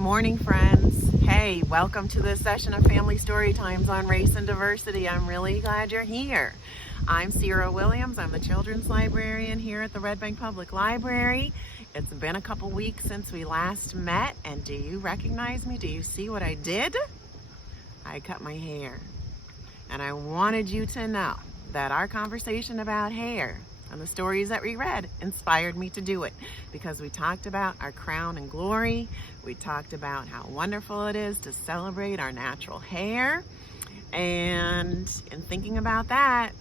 Good morning, friends. Hey, welcome to this session of Family Story Times on Race and Diversity. I'm really glad you're here. I'm Sira Williams. I'm the children's librarian here at the Red Bank Public Library. It's been a couple weeks since we last met, and do you recognize me? Do you see what I did? I cut my hair. And I wanted you to know that our conversation about hair and the stories that we read inspired me to do it, because we talked about our crown and glory. We talked about how wonderful it is to celebrate our natural hair. And in thinking about that,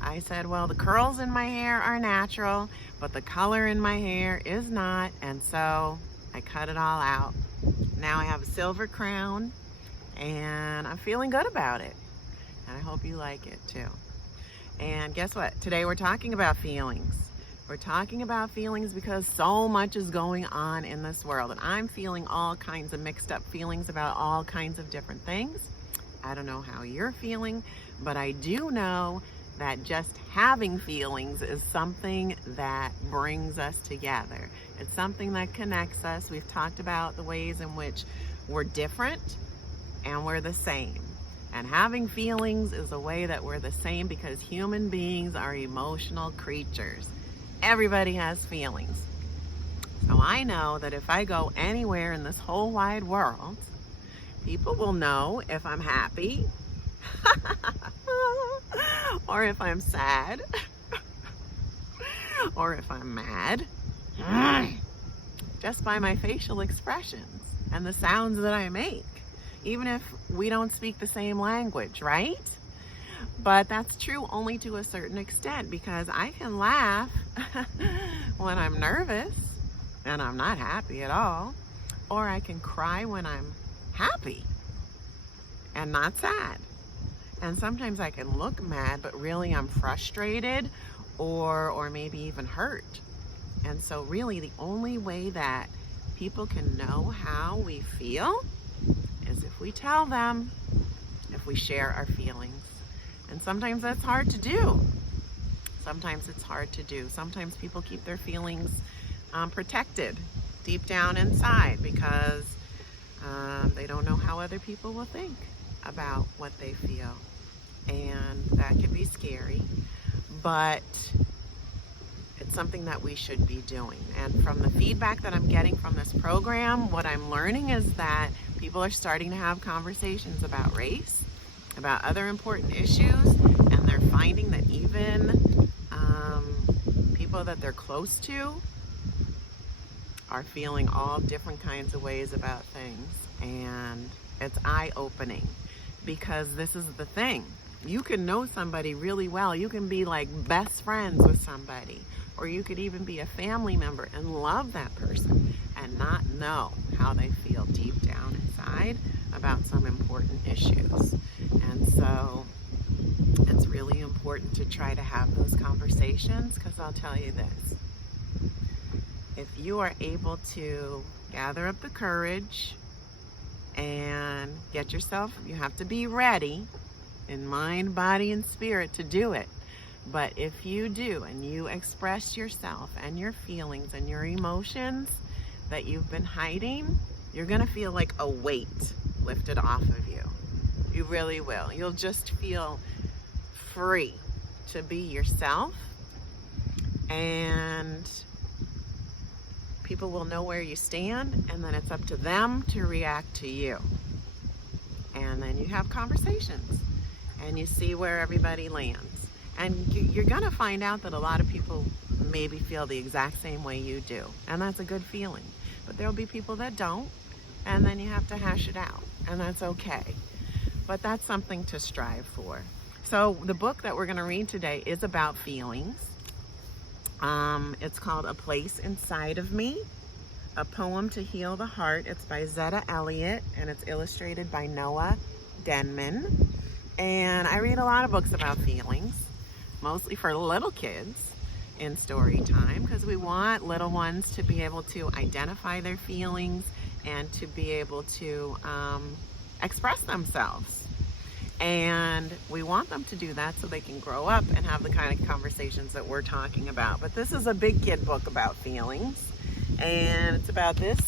I said, well, the curls in my hair are natural, but the color in my hair is not. And so I cut it all out. Now I have a silver crown and I'm feeling good about it. And I hope you like it too. And guess what? Today we're talking about feelings. We're talking about feelings because so much is going on in this world. And I'm feeling all kinds of mixed up feelings about all kinds of different things. I don't know how you're feeling, but I do know that just having feelings is something that brings us together. It's something that connects us. We've talked about the ways in which we're different and we're the same. And having feelings is a way that we're the same, because human beings are emotional creatures. Everybody has feelings. So I know that if I go anywhere in this whole wide world, people will know if I'm happy or if I'm sad or if I'm mad, just by my facial expressions and the sounds that I make. Even if we don't speak the same language, right? But that's true only to a certain extent, because I can laugh when I'm nervous and I'm not happy at all, or I can cry when I'm happy and not sad. And sometimes I can look mad, but really I'm frustrated or maybe even hurt. And so really the only way that people can know how we feel is if we tell them, if we share our feelings. And sometimes that's hard to do. Sometimes it's hard to do. Sometimes people keep their feelings protected deep down inside because they don't know how other people will think about what they feel. And that can be scary, but it's something that we should be doing. And from the feedback that I'm getting from this program, what I'm learning is that people are starting to have conversations about race, about other important issues, and they're finding that even people that they're close to are feeling all different kinds of ways about things. And it's eye-opening, because this is the thing. You can know somebody really well. You can be like best friends with somebody, or you could even be a family member and love that person and not know how they feel deep down inside about some important issues. And so it's really important to try to have those conversations, because I'll tell you this. If you are able to gather up the courage and get yourself, you have to be ready in mind, body, and spirit to do it. But if you do, and you express yourself and your feelings and your emotions that you've been hiding, you're gonna feel like a weight lifted off of you. You really will. You'll just feel free to be yourself, and people will know where you stand, and then it's up to them to react to you. And then you have conversations and you see where everybody lands. And you're gonna find out that a lot of people maybe feel the exact same way you do, and that's a good feeling. But there'll be people that don't, and then you have to hash it out, and that's okay. But that's something to strive for. So the book that we're gonna read today is about feelings. It's called A Place Inside of Me, A Poem to Heal the Heart. It's by Zetta Elliott, and it's illustrated by Noa Denmon. And I read a lot of books about feelings, mostly for little kids in story time, because we want little ones to be able to identify their feelings and to be able to express themselves. And we want them to do that so they can grow up and have the kind of conversations that we're talking about. But this is a big kid book about feelings. And it's about this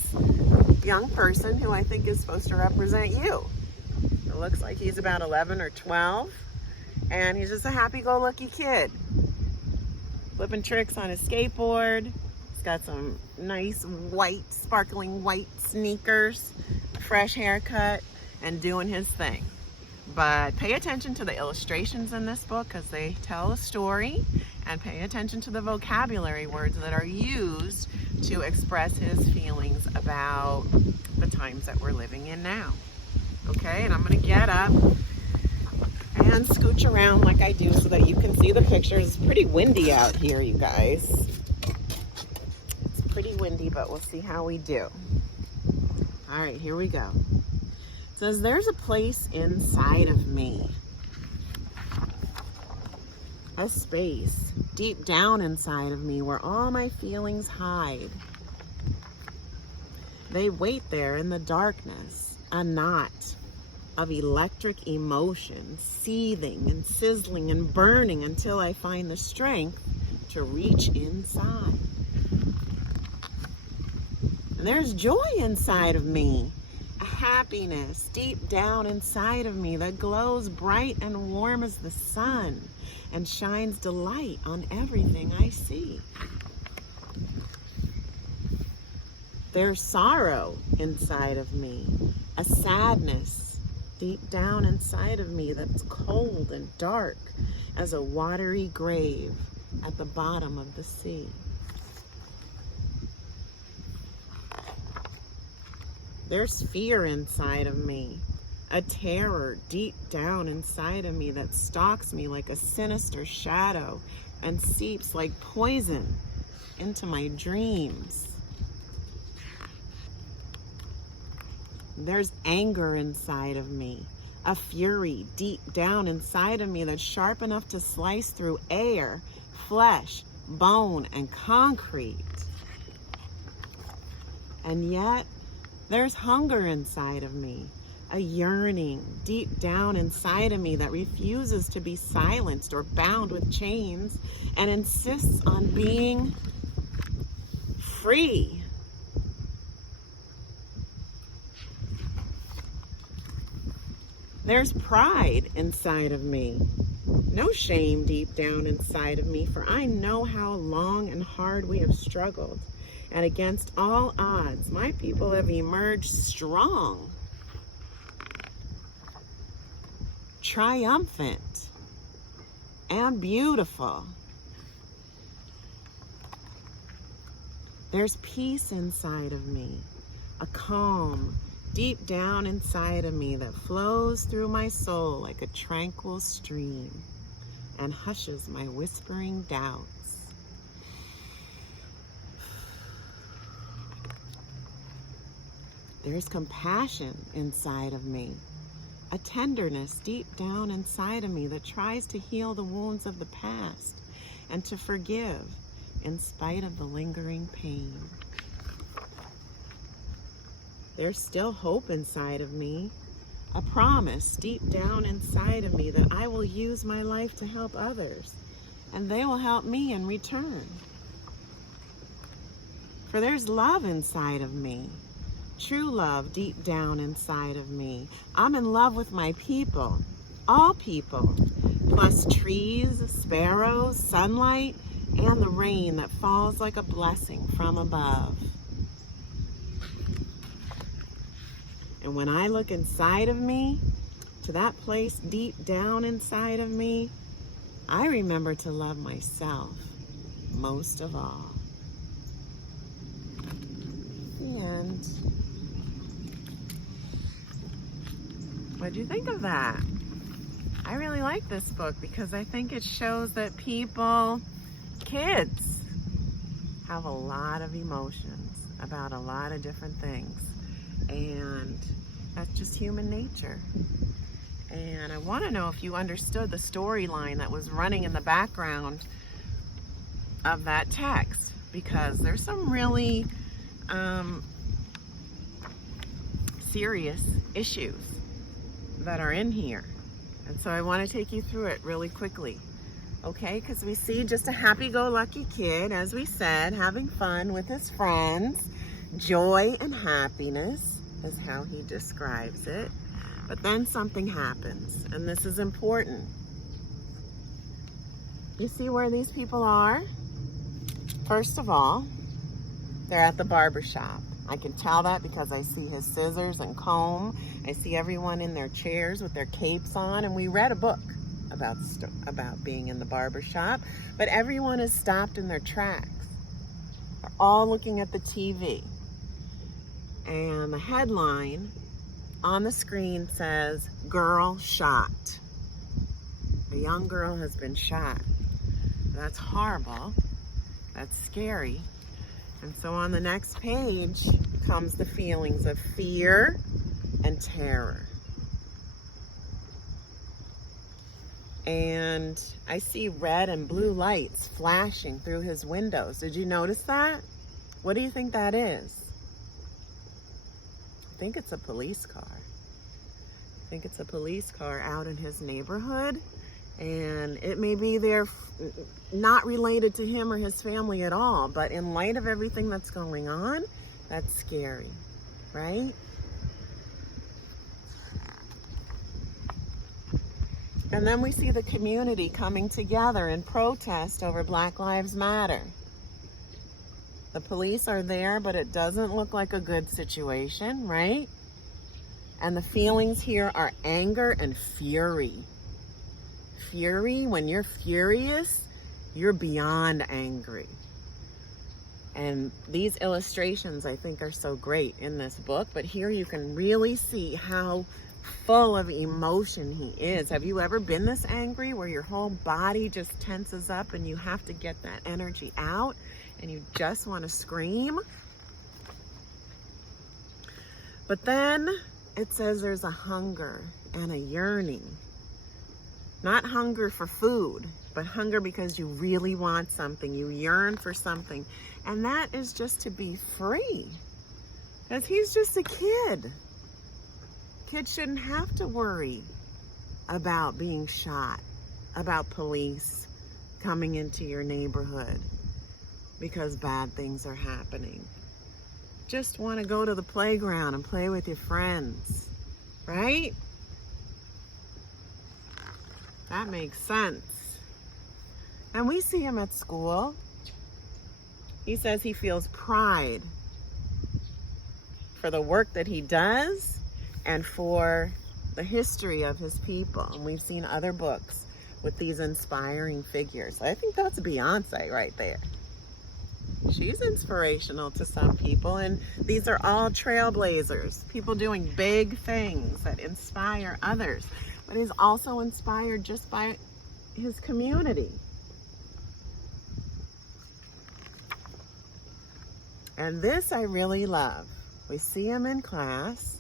young person who I think is supposed to represent you. It looks like he's about 11 or 12, and he's just a happy-go-lucky kid. Flipping tricks on his skateboard. He's got some nice white, sparkling white sneakers, a fresh haircut, and doing his thing. But pay attention to the illustrations in this book because they tell a story, and pay attention to the vocabulary words that are used to express his feelings about the times that we're living in now. Okay, and I'm going to get up and scooch around like I do so that you can see the pictures. It's pretty windy out here, you guys. It's pretty windy, but we'll see how we do. All right, here we go. It says, there's a place inside of me, a space deep down inside of me where all my feelings hide. They wait there in the darkness, a knot of electric emotion, seething and sizzling and burning until I find the strength to reach inside. And there's joy inside of me, a happiness deep down inside of me that glows bright and warm as the sun and shines delight on everything I see. There's sorrow inside of me, a sadness deep down inside of me that's cold and dark as a watery grave at the bottom of the sea. There's fear inside of me, a terror deep down inside of me that stalks me like a sinister shadow and seeps like poison into my dreams. There's anger inside of me, a fury deep down inside of me that's sharp enough to slice through air, flesh, bone, and concrete. And yet, there's hunger inside of me, a yearning deep down inside of me that refuses to be silenced or bound with chains and insists on being free. There's pride inside of me, no shame deep down inside of me, for I know how long and hard we have struggled, and against all odds, my people have emerged strong, triumphant, and beautiful. There's peace inside of me, a calm deep down inside of me that flows through my soul like a tranquil stream and hushes my whispering doubts. There's compassion inside of me, a tenderness deep down inside of me that tries to heal the wounds of the past and to forgive in spite of the lingering pain. There's still hope inside of me, a promise deep down inside of me that I will use my life to help others, and they will help me in return. For there's love inside of me, true love deep down inside of me. I'm in love with my people, all people, plus trees, sparrows, sunlight, and the rain that falls like a blessing from above. And when I look inside of me, to that place deep down inside of me, I remember to love myself most of all. The end. What'd you think of that? I really like this book because I think it shows that people, kids, have a lot of emotions about a lot of different things. And that's just human nature. And I want to know if you understood the storyline that was running in the background of that text, because there's some really serious issues that are in here. And so I want to take you through it really quickly. Okay, because we see just a happy-go-lucky kid, as we said, having fun with his friends, Joy and happiness is how he describes it. But then something happens, and this is important. You see where these people are? First of all, they're at the barber shop. I can tell that because I see his scissors and comb. I see everyone in their chairs with their capes on, and we read a book about being in the barber shop, but everyone is stopped in their tracks. They're all looking at the TV. And the headline on the screen says, "Girl shot." A young girl has been shot. That's horrible. That's scary. And so on the next page comes the feelings of fear and terror. And I see red and blue lights flashing through his windows. Did you notice that? What do you think that is? I think it's a police car. I think it's a police car out in his neighborhood. And it may be there, not related to him or his family at all, but in light of everything that's going on, that's scary, right? And then we see the community coming together in protest over Black Lives Matter. The police are there, but it doesn't look like a good situation, right? And the feelings here are anger and fury. Fury, when you're furious, you're beyond angry. And these illustrations, I think, are so great in this book, but here you can really see how full of emotion he is. Have you ever been this angry where your whole body just tenses up and you have to get that energy out and you just want to scream? But then it says there's a hunger and a yearning. Not hunger for food, but hunger because you really want something. You yearn for something. And that is just to be free. Because he's just a kid. Kids shouldn't have to worry about being shot, about police coming into your neighborhood because bad things are happening. Just want to go to the playground and play with your friends, right? That makes sense. And we see him at school. He says he feels pride for the work that he does and for the history of his people. And we've seen other books with these inspiring figures. I think that's Beyonce right there. She's inspirational to some people, and these are all trailblazers, people doing big things that inspire others. But he's also inspired just by his community. And this I really love. We see him in class,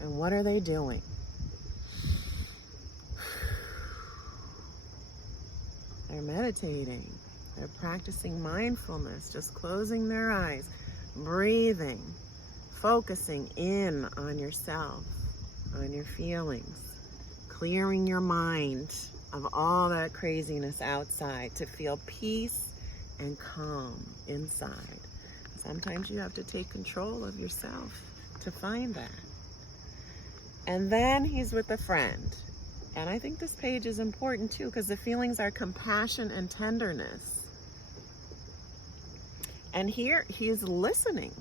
and what are they doing? They're meditating. They're practicing mindfulness, just closing their eyes, breathing, focusing in on yourself, on your feelings, clearing your mind of all that craziness outside to feel peace and calm inside. Sometimes you have to take control of yourself to find that. And then he's with a friend. And I think this page is important too, because the feelings are compassion and tenderness. And here he's listening.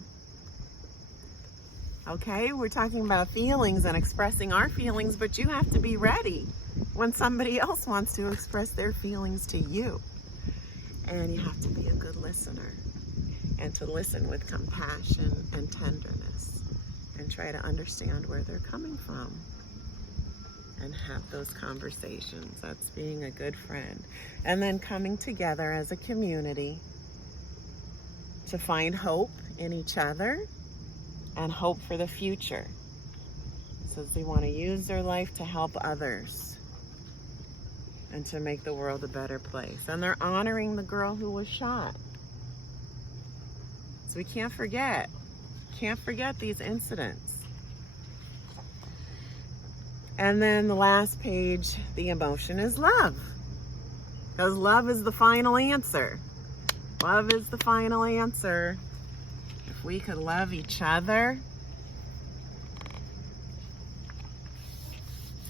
Okay, we're talking about feelings and expressing our feelings, but you have to be ready when somebody else wants to express their feelings to you. And you have to be a good listener and to listen with compassion and tenderness and try to understand where they're coming from and have those conversations. That's being a good friend. And then coming together as a community to find hope in each other and hope for the future. So they want to use their life to help others and to make the world a better place. And they're honoring the girl who was shot. So we can't forget these incidents. And then the last page, the emotion is love. Because love is the final answer. Love is the final answer if we could love each other,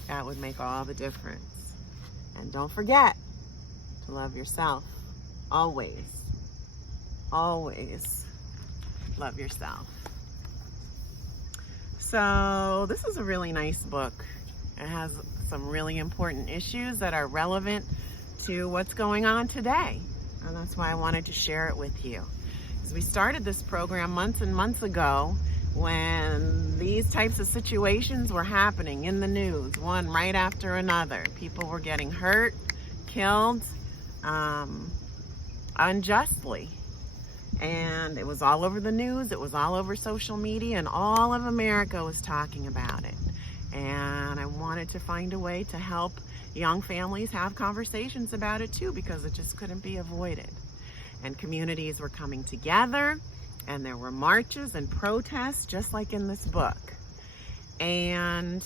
that would make all the difference. And don't forget to love yourself. Always. Always love yourself. So this is a really nice book. It has some really important issues that are relevant to what's going on today. And that's why I wanted to share it with you. Because we started this program months and months ago when these types of situations were happening in the news, one right after another. People were getting hurt, killed, unjustly. And it was all over the news, it was all over social media, and all of America was talking about it. And I wanted to find a way to help young families have conversations about it too, because it just couldn't be avoided. And communities were coming together, and there were marches and protests, just like in this book. And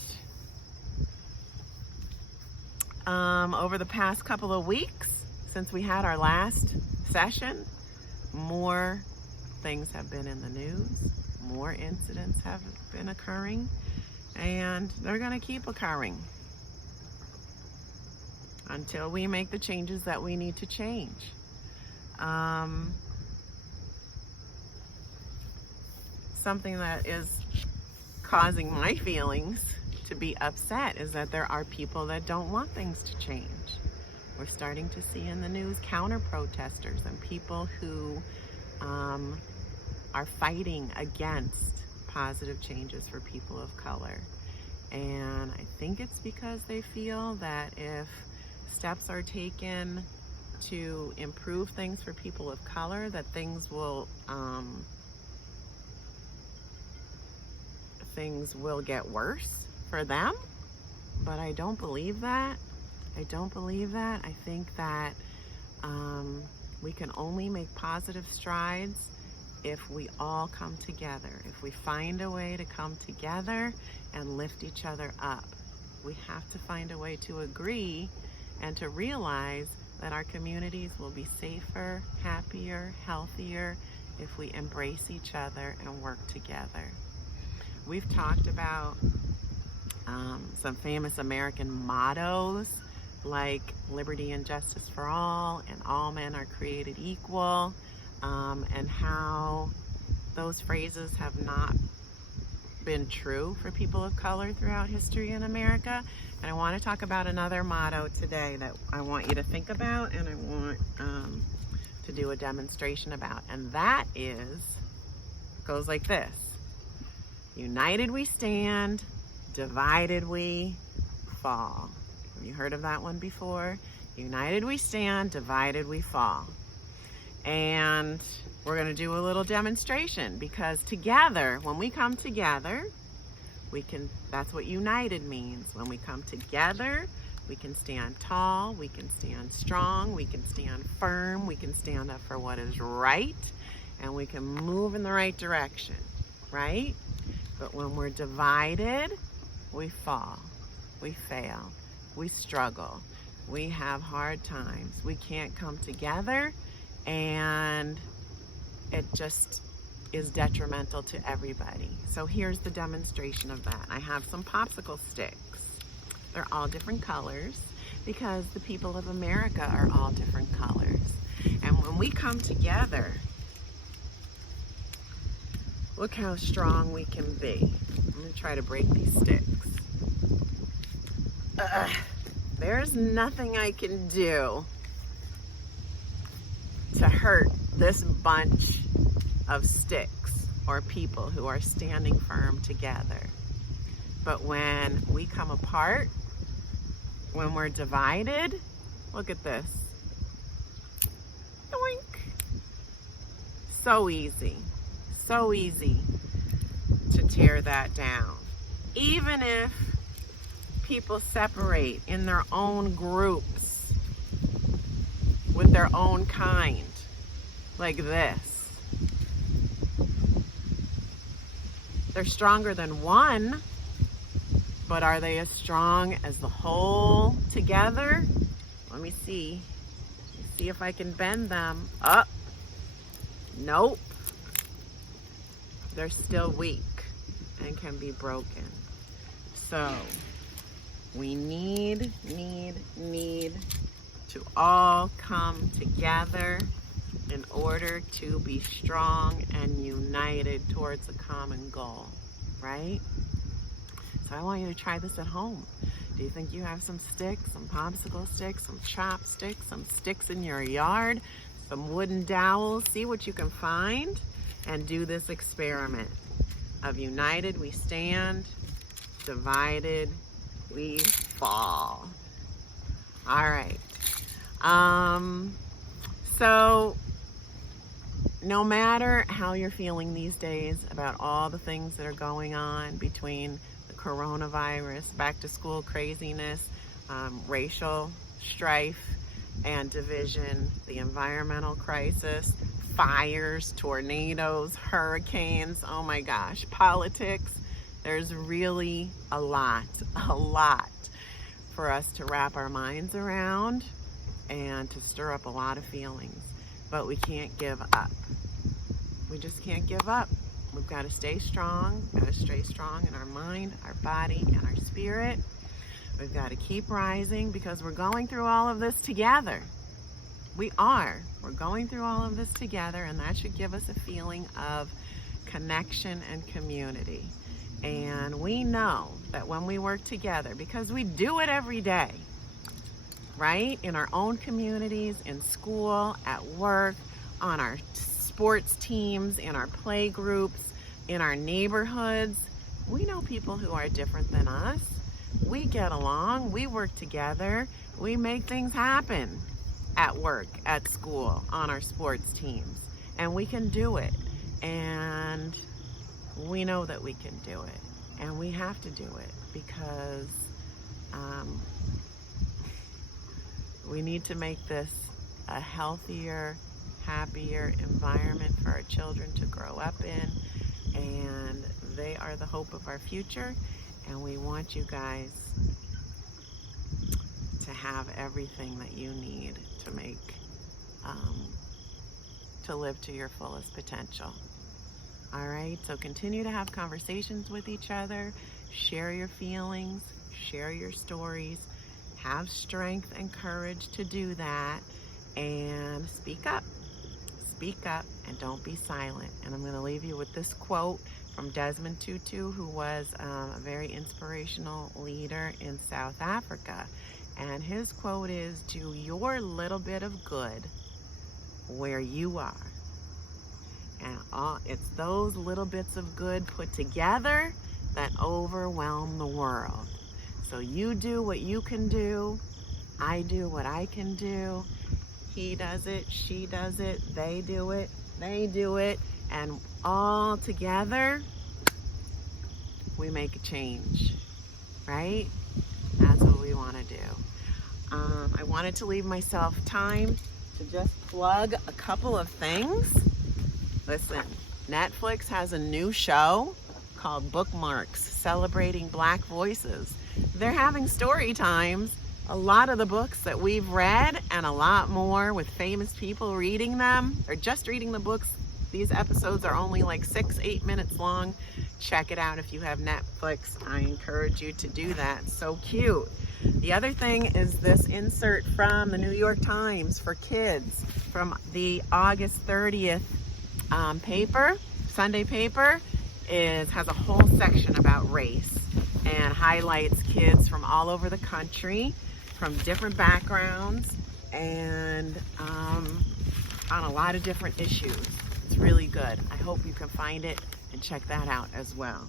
over the past couple of weeks, since we had our last session, more things have been in the news, more incidents have been occurring, and they're going to keep occurring until we make the changes that we need to change. Something that is causing my feelings to be upset is that there are people that don't want things to change. We're starting to see in the news counter-protesters and people who are fighting against positive changes for people of color. And I think it's because they feel that if steps are taken to improve things for people of color, that things will get worse for them. But I don't believe that. I don't believe that. I think that we can only make positive strides if we all come together, if we find a way to come together and lift each other up. We have to find a way to agree and to realize that our communities will be safer, happier, healthier if we embrace each other and work together. We've talked about some famous American mottos like liberty and justice for all, and all men are created equal, and how those phrases have not been true for people of color throughout history in America. And I want to talk about another motto today that I want you to think about, and I want to do a demonstration about, and that goes like this: united we stand, divided we fall. Have you heard of that one before? United we stand, divided we fall. And we're going to do a little demonstration, because together, when we come together, that's what united means. When we come together, we can stand tall, we can stand strong, we can stand firm, we can stand up for what is right, and we can move in the right direction, right? But when we're divided, we fall, we fail, we struggle, we have hard times, we can't come together, and it just is detrimental to everybody. So here's the demonstration of that. I have some popsicle sticks. They're all different colors because the people of America are all different colors. And when we come together, look how strong we can be. I'm gonna try to break these sticks. There's nothing I can do to hurt this bunch of sticks or people who are standing firm together. But when we come apart, when we're divided, look at this. Doink. So easy to tear that down. Even if people separate in their own groups with their own kind, like this, they're stronger than one, but are they as strong as the whole together? Let me see. See if I can bend them up. Nope. they're still weak and can be broken. So we need to all come together in order to be strong and united towards a common goal, right? So I want you to try this at home. Do you think you have some sticks, some popsicle sticks, some chopsticks, some sticks in your yard, some wooden dowels? See what you can find and do this experiment of united we stand, divided we fall. All right. So no matter how you're feeling these days about all the things that are going on between the coronavirus, back to school craziness, racial strife and division, the environmental crisis, fires, tornadoes, hurricanes, oh my gosh, politics, there's really a lot for us to wrap our minds around and to stir up a lot of feelings. But we can't give up. We just can't give up. We've got to stay strong. We've got to stay strong in our mind, our body, and our spirit. We've got to keep rising because we're going through all of this together. We are. We're going through all of this together, and that should give us a feeling of connection and community. And we know that when we work together, because we do it every day, right? In our own communities, in school, at work, on our sports teams, in our play groups, in our neighborhoods. We know people who are different than us. We get along, we work together, we make things happen at work, at school, on our sports teams. And we can do it. And we know that we can do it. And we have to do it because we need to make this a healthier, happier environment for our children to grow up in. And they are the hope of our future. And we want you guys to have everything that you need to make, to live to your fullest potential. All right, so continue to have conversations with each other, share your feelings, share your stories, have strength and courage to do that, and speak up, and don't be silent. And I'm going to leave you with this quote from Desmond Tutu, who was a very inspirational leader in South Africa. And his quote is, "Do your little bit of good where you are." And it's those little bits of good put together that overwhelm the world. So you do what you can do. I do what I can do. He does it, she does it, they do it, and all together we make a change, right? That's what we want to do. I wanted to leave myself time to just plug a couple of things. Listen, Netflix has a new show called Bookmarks, celebrating Black voices. They're having story times. A lot of the books that we've read and a lot more with famous people reading them, or just reading the books. These episodes are only like 6-8 minutes long. Check it out if you have Netflix. I encourage you to do that. So cute. The other thing is this insert from the New York Times for kids from the August 30th paper, Sunday paper, has a whole section about race and highlights kids from all over the country, from different backgrounds, and on a lot of different issues. It's really good. I hope you can find it and check that out as well.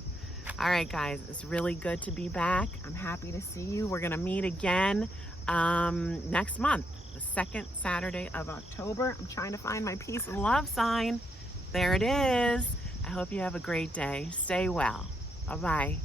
All right, guys, it's really good to be back. I'm happy to see you. We're going to meet again next month, the second Saturday of October. I'm trying to find my peace and love sign. There it is. I hope you have a great day. Stay well. Bye-bye.